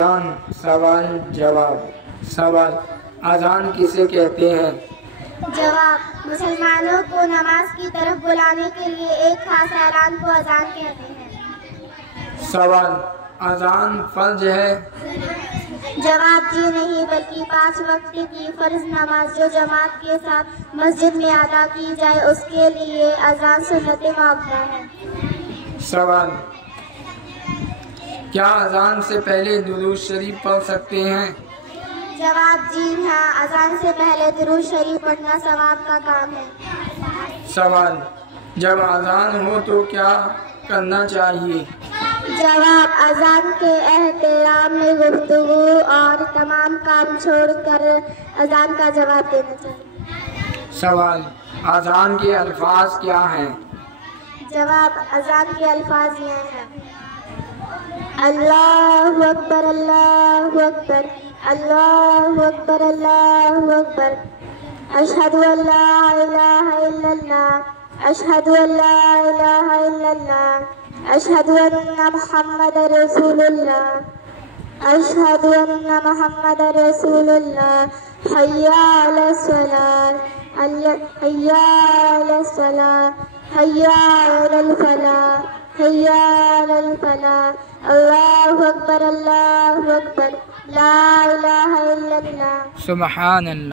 سوال جواب۔ سوال: اذان کسے کہتے ہیں؟ جواب: مسلمانوں کو نماز کی طرف بلانے کے لیے ایک خاص اعلان کو اذان کہتے ہیں۔ سوال: اذان فرض ہے؟ جواب: جی نہیں، بلکہ 5 وقت کی فرض نماز جو جماعت کے ساتھ مسجد میں ادا کی جائے اس کے لیے اذان سنت موقوفہ ہے۔ سوال: کیا اذان سے پہلے درود شریف پڑھ سکتے ہیں؟ جواب: جی ہاں، اذان سے پہلے درود شریف پڑھنا ثواب کا کام ہے۔ سوال: جب اذان ہو تو کیا کرنا چاہیے؟ جواب: اذان کے احترام میں گفتگو اور تمام کام چھوڑ کر اذان کا جواب دینا چاہیے۔ سوال: اذان کے الفاظ کیا ہیں؟ جواب: اذان کے الفاظ یہ ہیں: اللہ اکبر اللہ اکبر اللہ اکبر اللہ اکبر، اشہد ان لا الہ الا اللہ اشہد ان لا الہ الا اللہ، اشہد ان محمد رسول اللہ اشہد ان محمد رسول اللہ، حی علی الصلاۃ حی علی الصلاۃ حی علی الفلاح حی علی الفلاح، اللہ اکبر لا الہ الا اللہ۔ سبحان اللہ۔